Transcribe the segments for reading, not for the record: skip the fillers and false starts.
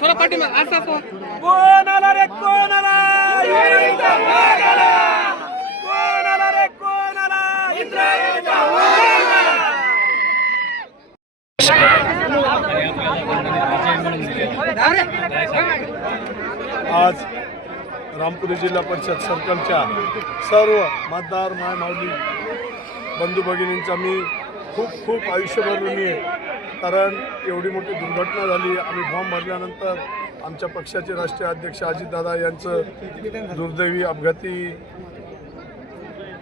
थोडा पाठी असा कोण आला रे कोण आला कोण आला रे कोण आला इंद्रायणीचा वाघ आला. आज रामपुरी जिल्हा परिषद सर्कलच्या सर्व मतदार माय माऊली बंधू भगिनींचा मी खूप खूप आयुष्यभर ऋणी आहे. कारण एवढी मोठी दुर्घटना झाली. आम्ही फॉर्म भरल्यानंतर आमच्या पक्षाचे राष्ट्रीय अध्यक्ष अजितदादा यांचं दुर्दैवी अपघाती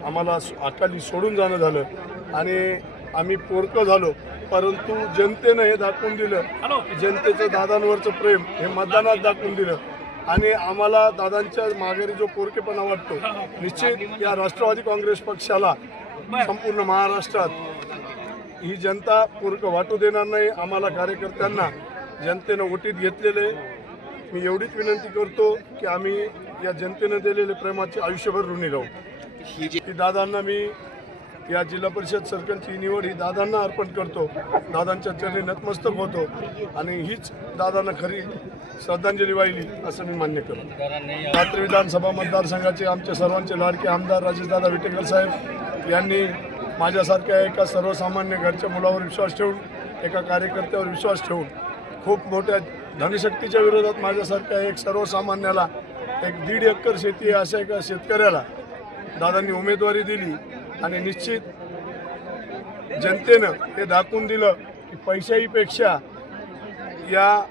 आम्हाला अकाली सोडून जाणं झालं आणि आम्ही पोरकं झालो. परंतु जनतेनं हे दाखवून दिलं की जनतेचं दादांवरचं प्रेम हे मतदानात दाखवून दिलं आणि आम्हाला दादांच्या माघारी जो पोरकेपणा वाटतो निश्चित या राष्ट्रवादी काँग्रेस पक्षाला संपूर्ण महाराष्ट्रात ही जनता पोरकं वाटू देणार नाही. आम्हाला कार्यकर्त्यांना जनतेनं ओटीत घेतलेले. मी एवढीच विनंती करतो की आम्ही या जनतेनं दिलेले प्रेमाचे आयुष्यभर ऋणी राहू. ही दादांना मी या जिल्हा परिषद सर्कलची निवड ही दादांना अर्पण करतो. दादांच्या चरणी नतमस्तक होतो आणि हीच दादांना खरी श्रद्धांजली वाहिली असं मी मान्य करतो. रात्री विधानसभा मतदारसंघाचे आमचे सर्वांचे लाडके आमदार राजेशदादा विटेकर साहेब यांनी माझ्यासारख्या एका सर्वसामान्य घरच्या मुलावर विश्वास ठेवून एका कार्यकर्त्यावर विश्वास ठेवून खूप मोठ्या धनशक्तीच्या विरोधात माझ्यासारख्या एक सर्वसामान्याला 1.5 एकर शेती आहे अशा एका शेतकऱ्याला दादांनी उमेदवारी दिली आणि निश्चित जनतेनं हे दाखवून दिलं की पैशाहीपेक्षा या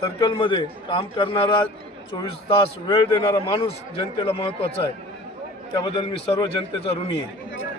सर्कलमध्ये काम करणारा 24 तास वेळ देणारा माणूस जनतेला महत्त्वाचा आहे. त्याबद्दल मी सर्व जनतेचा ऋणी आहे.